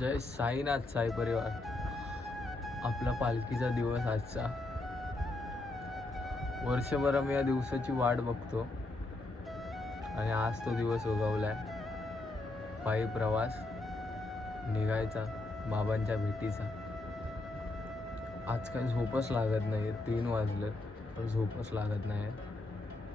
जय साईनाथ साई परिवार. आपला पालखीचा दिवस आजचा. वर्षभर मी या दिवसाची वाट बघतो आणि आज तो दिवस उगवलाय. पायी प्रवास निघायचा बाबांच्या भेटीचा. आज काही झोपच लागत नाही. 3 वाजले पण झोपच लागत नाही.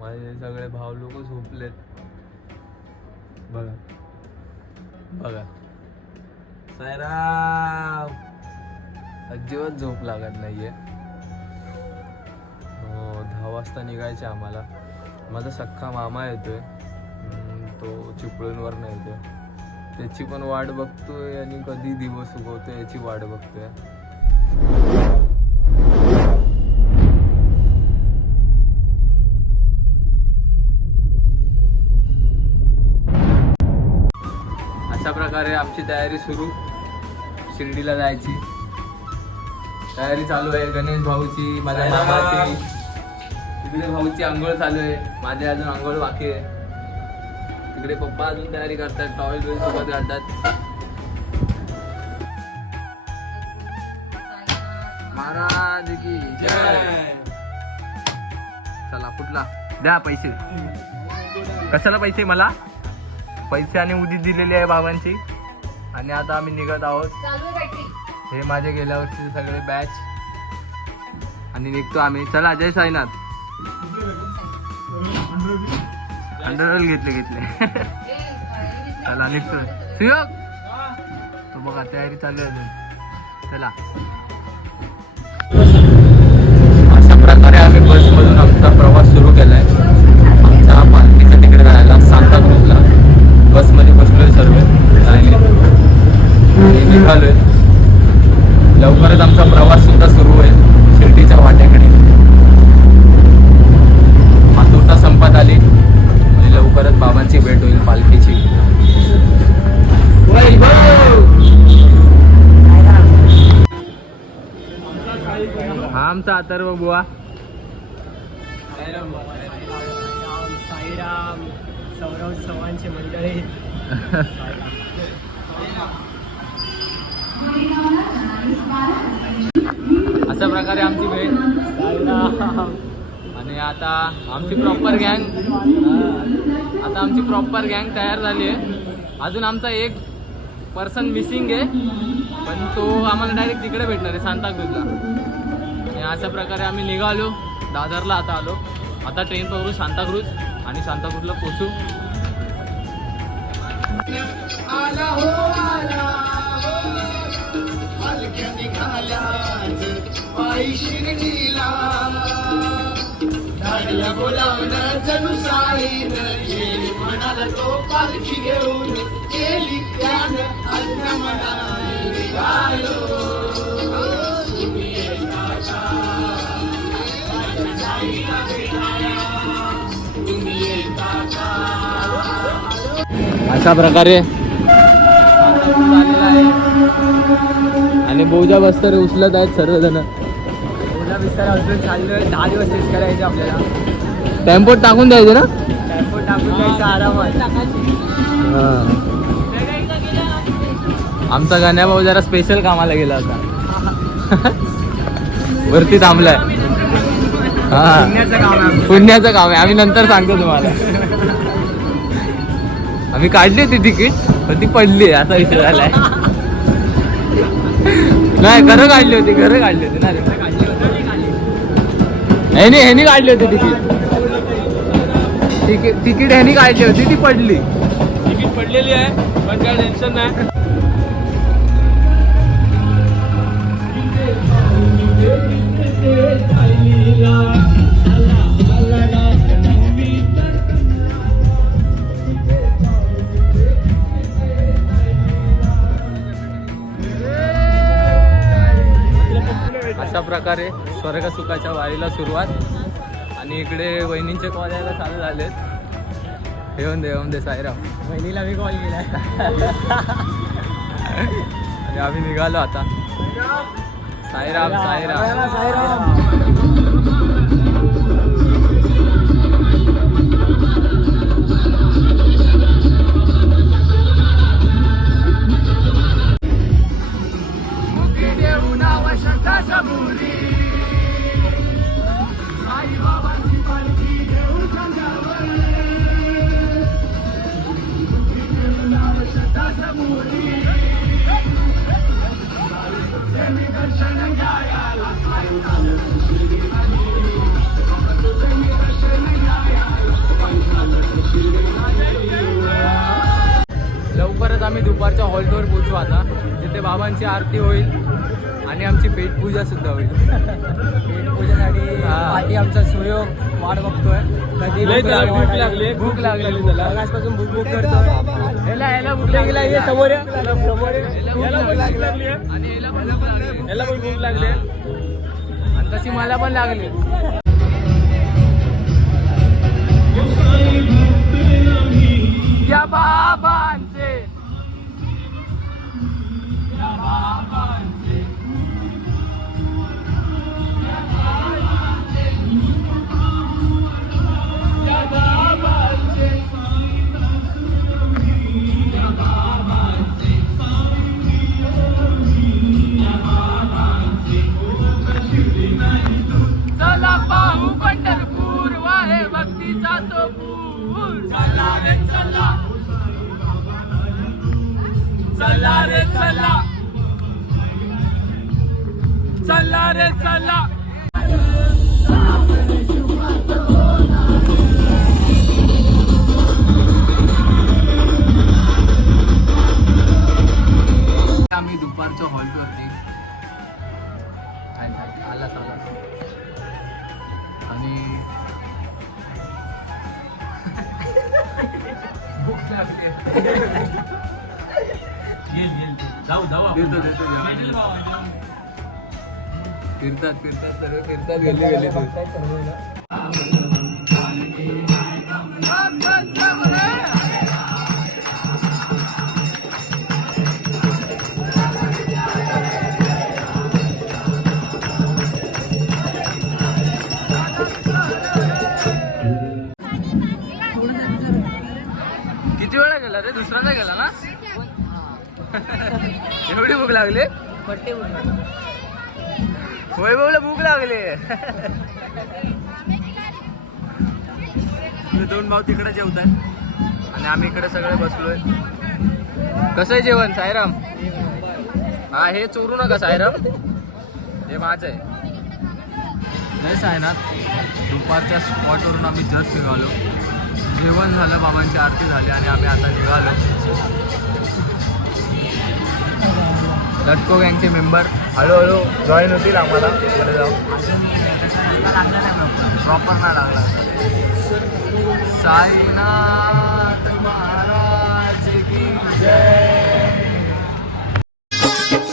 माझे सगळे भाव लोक झोपलेत. बघा बघा साईराम. अजिबात झोप लागत नाहीये. 10 वाजता निघायचे आम्हाला. माझा सख्खा मामा येतोय, तो चिपळूणवरनं येतोय. त्याची पण वाट बघतोय आणि कधी दिवस उगवतोय याची वाट बघतोय. अशा प्रकारे आमची तयारी सुरू. शिर्डीला जायची तयारी चालू आहे. गणेश भाऊची, माझ्या मामाची, तिकडे भाऊची आंघोळ चालू आहे. माझे अजून आंघोळ बाकी आहे. तिकडे पप्पा अजून तयारी करतात. टॉवेल बिल सोबत घालतात. महाराज की जय. चला कुठला द्या पैसे. कशाला पैसे? मला पैसे आणि उदी दिलेली आहे बाबांची. आणि आता आम्ही निघत आहोत. हे माझे गेल्या वर्षीचे सगळे बॅच आणि निघतो आम्ही. चला जय साईनाथ. अंडरवेल घेतले चला निघतो. सुयोग तो बघा तयारी चालू आहे. चला अशा प्रकारे आम्ही बसमधून आमचा प्रवास सुरू केलाय. आमच्या पालखीच्या तिकडे जायला सांताक्रूजला बसमध्ये बसलोय सर्व आणि निघालोय. लवकरच आमचा प्रवास सुद्धा सुरू होईल शिर्डीच्या वाटेकडे. आतुरता संपत आली आणि लवकरच बाबांची भेट होईल पालखीची. हा आमचा अथर्व बुवा. साईराम. सौरव चव्हाणचे मंडळी. अशा प्रकारे आमची भेट. आणि आता आमची प्रॉपर गँग तयार झाली आहे. अजून आमचा एक पर्सन मिसिंग आहे, पण तो आम्हाला डायरेक्ट तिकडे भेटणार आहे सांताक्रूजला. आणि अशा प्रकारे आम्ही निघालो. दादरला आता आलो. आता ट्रेन पकडू सांताक्रूज आणि सांताक्रूजला पोचू. बोलावलं जणू साईन ये म्हणाला तो पालखी घेऊन गेली त्यान अन्न म्हणाले निघालो. तुम्ही येता का साईला भेटाया, तुम्ही येता का. अशा प्रकारे आणि बोजा बस्तर उचलत आहेत सर्वजण. ओला विस्तार अजून चाललोय. 10 दिवस तेच करायचे आपल्याला. टेम्पोत टाकून द्यायचं ना. टेम्पो टाकून द्यायचा आरामात. आमचा गाण्या भाऊ जरा स्पेशल कामाला गेला होता. वरती थांबलाय. हा पुण्याचं काम आहे. आम्ही नंतर सांगतो तुम्हाला. आम्ही काढली होती तिकीट पण ती पडली असा विषय झालाय. नाही घरं काढली होती ना रे. ह्यानी काढली होती तिकीट ह्यानी काढली होती. ती पडली. तिकीट पडलेली आहे पण काय टेन्शन नाही. अशा प्रकारे स्वर्ग सुखाच्या वारीला सुरुवात. आणि इकडे वहिनींचे कॉल यायला चालू झालेत. येऊन दे साईराम. बहिणीला मी कॉल केलाय. आणि आम्ही निघालो आता. साईराम साईराम. लवकरच आम्ही दुपारच्या हॉल्टवर पोहोचू आता, जिथे बाबांची आरती होईल आणि आमची पेटपूजा सुद्धा होईल. पेटपूजासाठी आधी आमचा सूर्य वाट बघतोय कधी भूक लागली त्याला आजपासून भूक करतोय. याला भूक लागली आहे समोर याला पण भूक लागली आणि तशी मला पण लागली. या बाबांचे चला पाहू पंढरपूर वाहे भक्तीचा तो पूर. चला रे चला, चला रे चला, चला रे चला. आम्ही दुपारच्या हॉल्टवरती आला आणि भूक लागली. फिरतात फिरतात सर्व फिरतात गेली गेली किती वेळा गेला रे? दुसऱ्यांदा गेला ना? एवढी भूक लागली? वैभवला भूक लागली. दोन भाऊ तिकडे जेवतात आणि आम्ही इकडे सगळे बसलोय. कसं आहे जेवण साईराम? हा, हे चोरू नका साईराम, हे माझं आहे. नाही सायनाथ, दुपारच्या स्पॉटवरून आम्ही जस्ट निघालो. जेवण झालं, बाबांची आरती झाली आणि आम्ही आता निघालो. लटको गँगचे मेंबर हळूहळू जॉईन होतील आम्हाला. इकडे जाऊ प्रॉपर नाही लागला. साईनाथ महाराज की जय.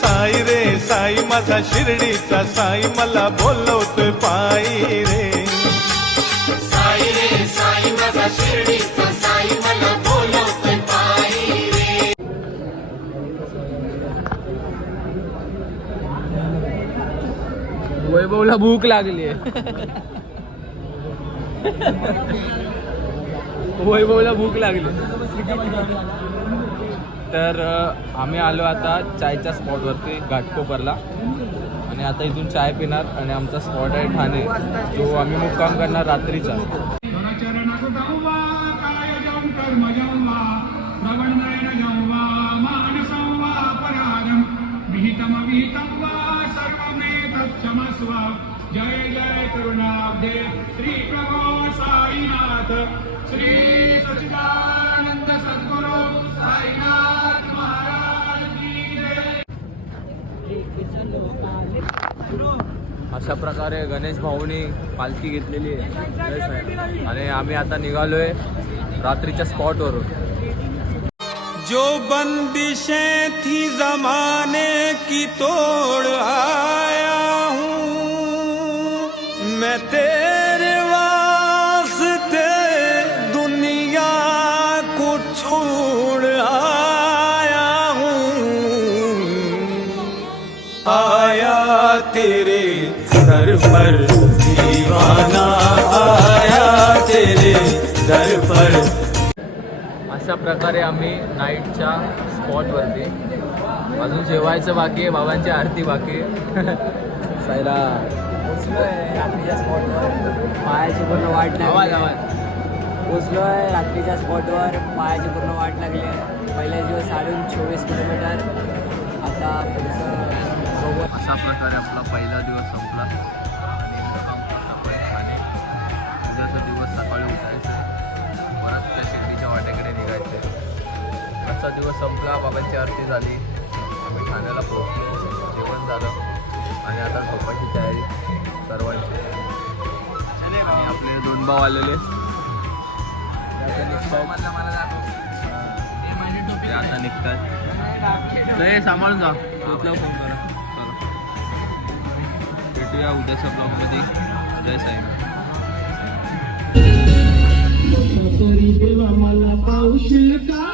साई रे साई माझा शिर्डीचा साई मला बोलवतोय पायी रे. साई रे साई माझा शिर्डीचा साई मला बोलवतोय पायी रे. वैभवला भूक लागली. वैभवला भूक लागली. तर आम्ही आलो आता चायच्या स्पॉटवरती घाटकोपरला आणि आता इथून चाय पिणार आणि आमचा स्पॉट आहे ठाणे, जो आम्ही मुक्काम करणार रात्रीचा. जय जय करुणाब्धे श्री प्रभो साईनाथ श्री सच्चिदानंद सद्गुरु साईनाथ महाराज की जय. अशा प्रकारे गणेश भाऊनी पालखी घेतलेली आहे आणि आम्ही आता निघालोय रात्रीच्या स्पॉटवरून. जो बंदिशें थी जमाने की तोड़ आया हूँ मैं तेरे वास्ते दुनिया को छोड़ आया हूँ. आया तेरे दर पर दीवाना आया तेरे दर पर. अशा प्रकारे आम्ही नाईटच्या स्पॉटवरती. अजून जेवायचं बाकी आहे, बाबांची आरती बाकी आहे. सायरा रात्रीच्या स्पॉटवर पायाची पूर्ण वाट लागली. पोचलोय रात्रीच्या स्पॉटवर, पायाची पूर्ण वाट लागली आहे. पहिल्या दिवस साडून 24 किलोमीटर. आता पुढचं अशा प्रकारे आपला पहिला दिवस संपला आणि मुक्काम सकाळी ठाणे. उद्याचा दिवस सकाळी उठायचं, परत त्या शिर्डीच्या वाटेकडे निघायचं. आजचा दिवस संपला, बाबांची आरती झाली, आम्ही ठाण्याला पोहोचलो, जेवण झालं आणि आता झोपायची तयारी सर्वांची. आणि आपले 2 भाऊ आलेले ते आता निघतात. ते सांभाळून जा, पोचल्यावर फोन करा. चला भेटूया उद्याच्या ब्लॉगमध्ये. जय साईनाथ. देवा मला पाऊशील का